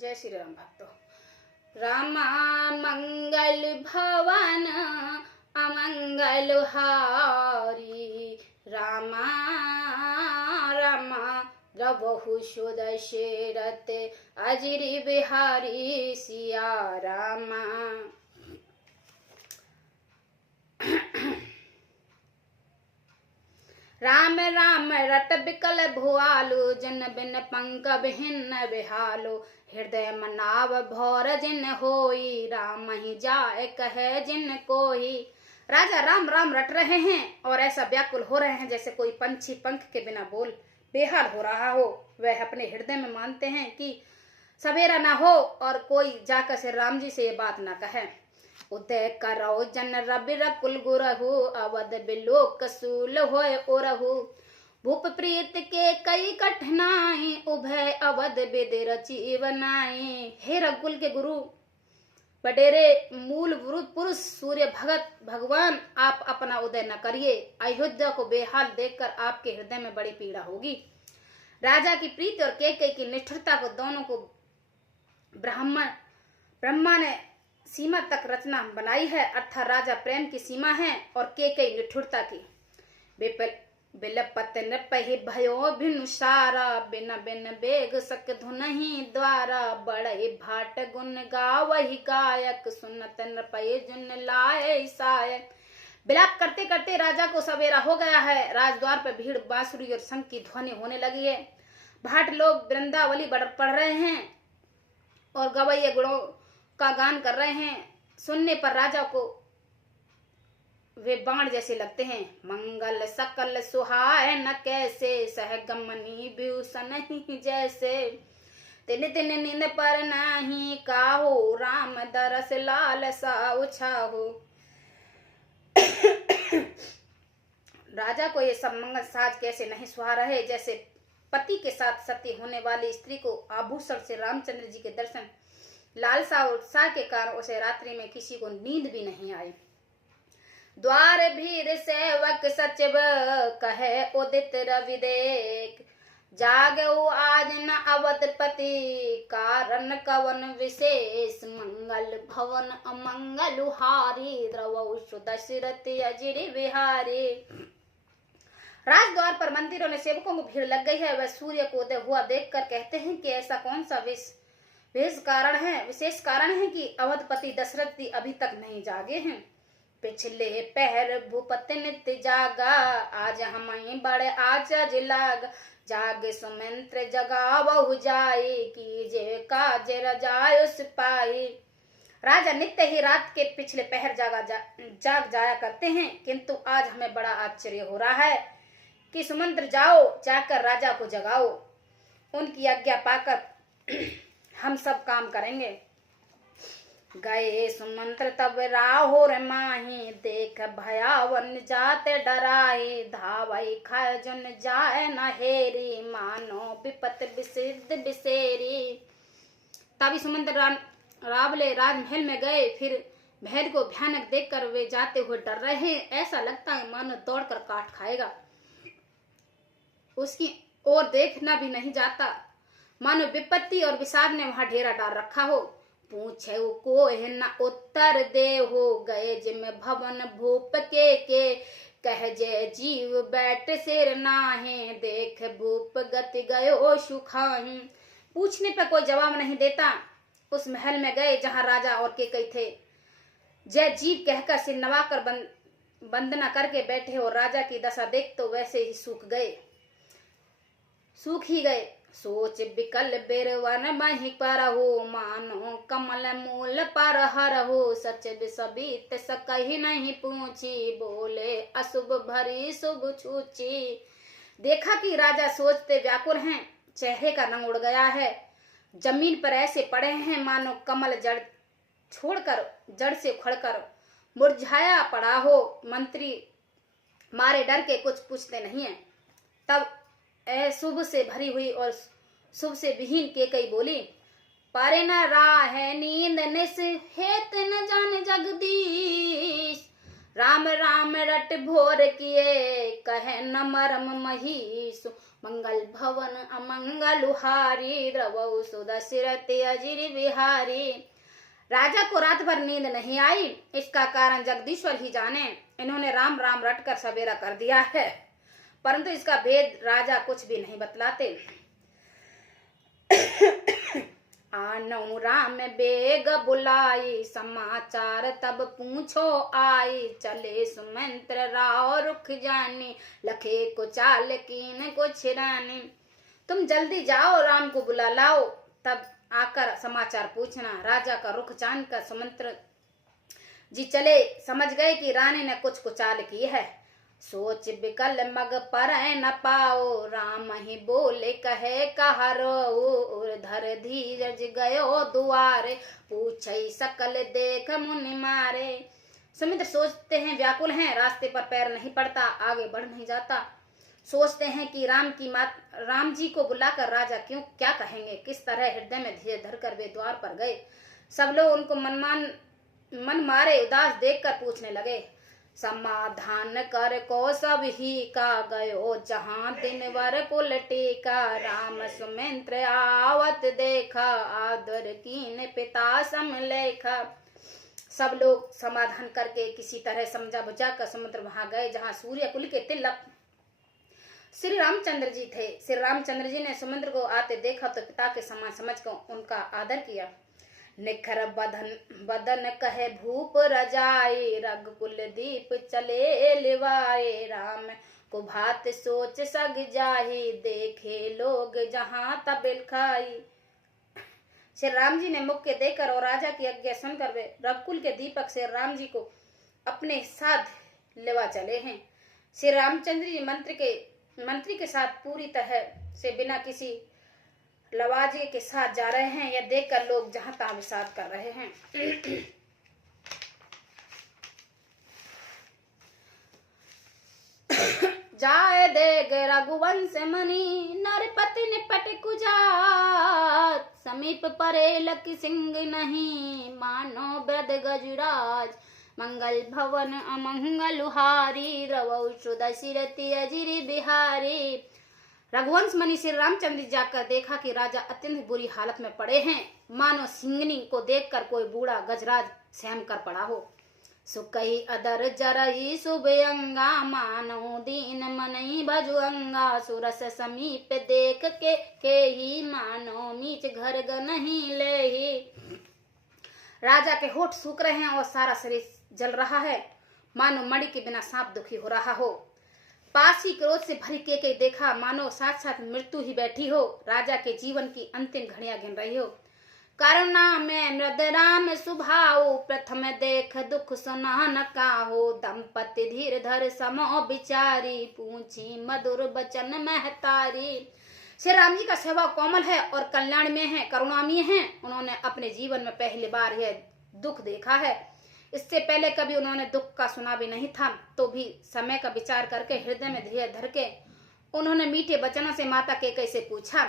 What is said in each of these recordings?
जय श्री राम भक्तों। रामा मंगल भवन अमंगल हारी, रामा रामा रवहु सुदशरथ अजिरि बिहारी सिया रामा। राम राम रट बिकल भुआलु, जिन बिन पंक भिन्न बिहालो। हृदय मनाव भौर जिन होई, राम ही जाए कहे जिन कोई। राजा राम राम रट रहे हैं और ऐसा व्याकुल हो रहे हैं जैसे कोई पंछी पंख के बिना बोल बेहाल हो रहा हो। वह अपने हृदय में मानते हैं कि सवेरा ना हो और कोई जाकर से राम जी से ये बात ना कहे। उदय करो जन रवि रकुल गुरहु, अवध बिलोक सूल होय ओरहु। भूप प्रीत के कई कठिनाई, उभय अवध बिद रची बनाई। हे रघुकुल के गुरु बडेरे मूल पुरुष सूर्य भगत भगवान, आप अपना उदय न करिए। अयोध्या को बेहाल देखकर आपके हृदय में बड़ी पीड़ा होगी। राजा की प्रीति और कैकेयी की निष्ठुरता को दोनों को ब्रह्मा ने सीमा तक रचना बनाई है, अर्थात राजा प्रेम की सीमा है और कैकेयी निष्ठुरता की। बिलपत नृपहि भयो भिनुसारा, बिन बिन बेग सक धुनहि द्वारा। बड़े भाट गुण गावहि गायक, सुनत नृपहि जुन लाए सायक। बिलाप करते करते राजा को सवेरा हो गया है। राजद्वार पर भीड़ बांसुरी और शंख की ध्वनि होने लगी है। भाट लोग वृंदावली पढ़ रहे हैं और गवैये गुणों का गान कर रहे हैं। सुनने पर राजा को वे बाण जैसे लगते हैं। मंगल सकल सुहाय न कैसे, सहगमनी भूषण ही जैसे। तिन तिन नींद पर नहीं काहू, राम दरस लाल सा उछाहू। राजा को ये सब मंगल साज कैसे नहीं सुहा रहे, जैसे पति के साथ सती होने वाली स्त्री को आभूषण से रामचंद्र जी के दर्शन लालसा और उत्साह के कारण उसे रात्रि में किसी को नींद भी नहीं आई। द्वार भीर सेवक सचिव कहे उदित रवि देख, जागऊ आज न अवधपति कारण कवन विशेष। मंगल भवन अमंगल हारी, द्रवऊ सुदशरथ अजिरि बिहारी। राजद्वार पर मंदिरों में सेवकों को भीड़ लग गई है। वह सूर्य को उदय हुआ देखकर कहते हैं कि ऐसा कौन सा विशेष कारण है कि अवधपति दशरथ जी अभी तक नहीं जागे हैं। पिछले पहर भूपति नित्य जागा, आज हमें बड़े आचार्य लाग। जाग सुमंत्र जगा बहु जाई, कीजे काज रजाय सिपाही। राजा नित्य ही रात के पिछले पहर जाग जाया करते हैं, किंतु आज हमें बड़ा आश्चर्य हो रहा है कि सुमंत्र जाओ, जाकर राजा को जगाओ। उनकी आज्ञा पाकर हम सब काम करेंगे। गए सुमंत्र तब राहोर माही, देख भयावन जाते डराई। धावई खजुन जाए न हेरी, मानो विपत विसिद्ध बिसेरी। तभी सुमंत्र रावले राजमहल में गए। फिर भैर को भयानक देखकर वे जाते हुए डर रहे हैं। ऐसा लगता है मानो दौड़कर काट खाएगा। उसकी ओर देखना भी नहीं जाता, मानो विपत्ति और विषाद ने वहां डेरा डाल रखा हो। पूछे को न उत्तर दे हो, गए जिम भवन भूप के कह जय जीव बैठ सिर नाहे। देख भूप गति गयो सुखाही। पूछने पर कोई जवाब नहीं देता। उस महल में गए जहां राजा और कैकेयी थे। जय जीव कहकर सिर नवाकर वंदना करके बैठे और राजा की दशा देख तो वैसे ही सूख ही गए। सोच बिकल बिरवन मही परहु, मानो कमल मूल पर हरहु। सच बिसबीत सकहि नहीं पूछी, बोले अशुभ भरी शुभ छूची। देखा कि राजा सोचते व्याकुल हैं। चेहरे का रंग उड़ गया है। जमीन पर ऐसे पड़े हैं मानो कमल जड़ से उखड़कर मुरझाया पड़ा हो। मंत्री मारे डर के कुछ पूछते नहीं है। तब शुभ से भरी हुई और शुभ से विहीन कैकेयी बोली, पारे न राह नींद निस हेत न जान जगदीश। राम राम रट भोर किए कहे न मरम महिषु मंगल भवन अमंगल हारी द्रवौ सुदशरथ अजिर बिहारी। राजा को रात भर नींद नहीं आई, इसका कारण जगदीश्वर ही जाने। इन्होंने राम राम रट कर सवेरा कर दिया है, परंतु इसका भेद राजा कुछ भी नहीं बतलाते। आनौ राम बेग बुलाई समाचार तब पूछो आई। चले सुमंत्र राव रुख जानी लखे को चाल कीन को छिरानी। तुम जल्दी जाओ, राम को बुला लाओ, तब आकर समाचार पूछना। राजा का रुख जानकर सुमंत्र जी चले, समझ गए कि रानी ने कुछ कुचाल की है। सोच बिकल मग पर न पाओ, राम ही बोले कहे कहारो। धर धीरज गयो दुआरे, पूछई सकल देख मुनि मारे। सुमित्र सोचते हैं, व्याकुल हैं, रास्ते पर पैर नहीं पड़ता, आगे बढ़ नहीं जाता। सोचते हैं कि राम जी को बुलाकर राजा क्या कहेंगे। किस तरह हृदय में धीरे धरकर वे द्वार पर गए। सब लोग उनको मन मारे उदास देखकर पूछने लगे। समाधान कर को सब ही का गयो, जहां दिन वर कुल टीका। राम सुमित्र आवत देखा, आदर कीन पिता समलेखा। सब लोग समाधान करके किसी तरह समझा बुझा कर समुद्र वहां गए, जहां सूर्य कुल के तिलक श्री रामचंद्र जी थे। श्री रामचंद्र जी ने समुद्र को आते देखा तो पिता के समान समझकर उनका आदर किया। निखर बदन कहे भूप रजाई, रघुकुल दीप चले लिवाए। राम को भात सोच सग जाही, देखे लोग जहां तबिल खाई। श्री राम जी ने मुख के देकर और राजा की आज्ञा सुनकर वे रघुकुल के दीपक श्री राम जी को अपने साथ लेवा चले हैं। श्री रामचंद्र जी मंत्री के साथ पूरी तरह से बिना किसी लवाजे के साथ जा रहे हैं। यह देखकर लोग जहां तहां विषाद कर रहे हैं। जाए देग रघुवंश मणि, नरपति निपट कुजात। समीप परे लकी सिंह नहीं, मानो ब्रद गजराज। मंगल भवन अमंगल हारी, द्रवौ सुदशरथ अजिर बिहारी। रघुवंश मणि श्री रामचंद्र जाकर देखा कि राजा अत्यंत बुरी हालत में पड़े हैं, मानो सिंगनी को देखकर कोई बूढ़ा गजराज सहम कर पड़ा हो। सुकही अदर जरई सुबेअंगा, मानो दीन मनई भजुअंगा। सुरस समीप देख के ही, मानो नीच घर नहीं ले ही। राजा के होठ सूख रहे हैं और सारा शरीर जल रहा है, मानो मणि के बिना सांप दुखी हो रहा हो। पास ही क्रोध से भरी के देखा, मानो साथ मृत्यु ही बैठी हो। राजा के जीवन की अंतिम घड़ियां गिन रही हो। करुणा में मृद राम सुभाओ, प्रथम देख दुख सुना न काहो। दंपति धीर धर समो बिचारी, पूछी मधुर बचन महतारी। श्री राम जी का स्वभाव कोमल है और कल्याण में है, करुणामय है। उन्होंने अपने जीवन में पहली बार यह दुख देखा है। इससे पहले कभी उन्होंने दुख का सुना भी नहीं था। तो भी समय का विचार करके हृदय में धैर्य धर के उन्होंने मीठे वचनों से माता कैकेयी से पूछा।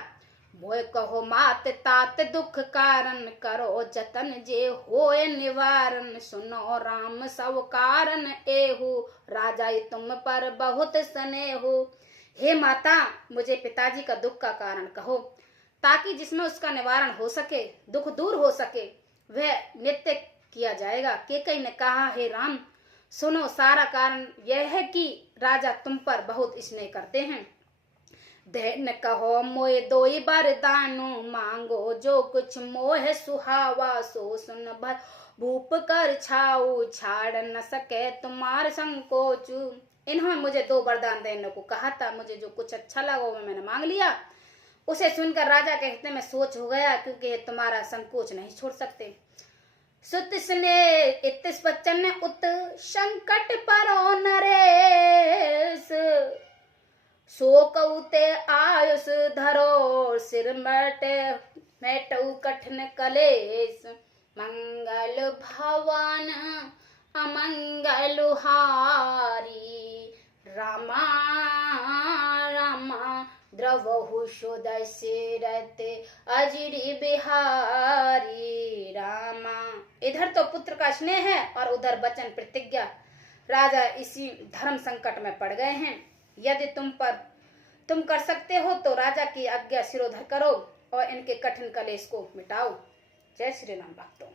मोय कहो मात तात दुख कारण, करो जतन जे होए निवारण। सुनो राम सब कारण एहु, राजा तुम पर बहुत स्नेहु। हे माता, मुझे पिताजी का दुख का कारण कहो, ताकि जिसमें उसका निवारण हो सके, दुख दूर हो सके, वह नित्य किया जाएगा। कैकेयी ने कहा, हे राम सुनो, सारा कारण यह है कि राजा तुम पर बहुत स्नेह करते हैं। धैर्य कहो मोए दोई बरदानु, मांगो जो कुछ मोह सुहावा। सो सुन भर भूप कर छाऊ, छाड़ न सके तुम्हार संकोचू। इन्होंने मुझे 2 वरदान देने को कहा था, मुझे जो कुछ अच्छा लगा वो मैंने मांग लिया। उसे सुनकर राजा के हृदय में सोच हो गया, क्योंकि तुम्हारा संकोच नहीं छोड़ सकते। सुत स्नेह इतिस वचन उत, संकट परो नरेश। सो कऊते आयुष धरो, सिर मेटऊ कठिन कलेश। मंगल भवन अमंगल हारी, रामा रामा द्रवहु सुदशरथ अजिर बिहारी। रामा, इधर तो पुत्र का स्नेह है और उधर वचन प्रतिज्ञा। राजा इसी धर्म संकट में पड़ गए हैं। यदि तुम कर सकते हो तो राजा की आज्ञा सिरोधर करो और इनके कठिन कलेश को मिटाओ। जय श्री राम भक्तों।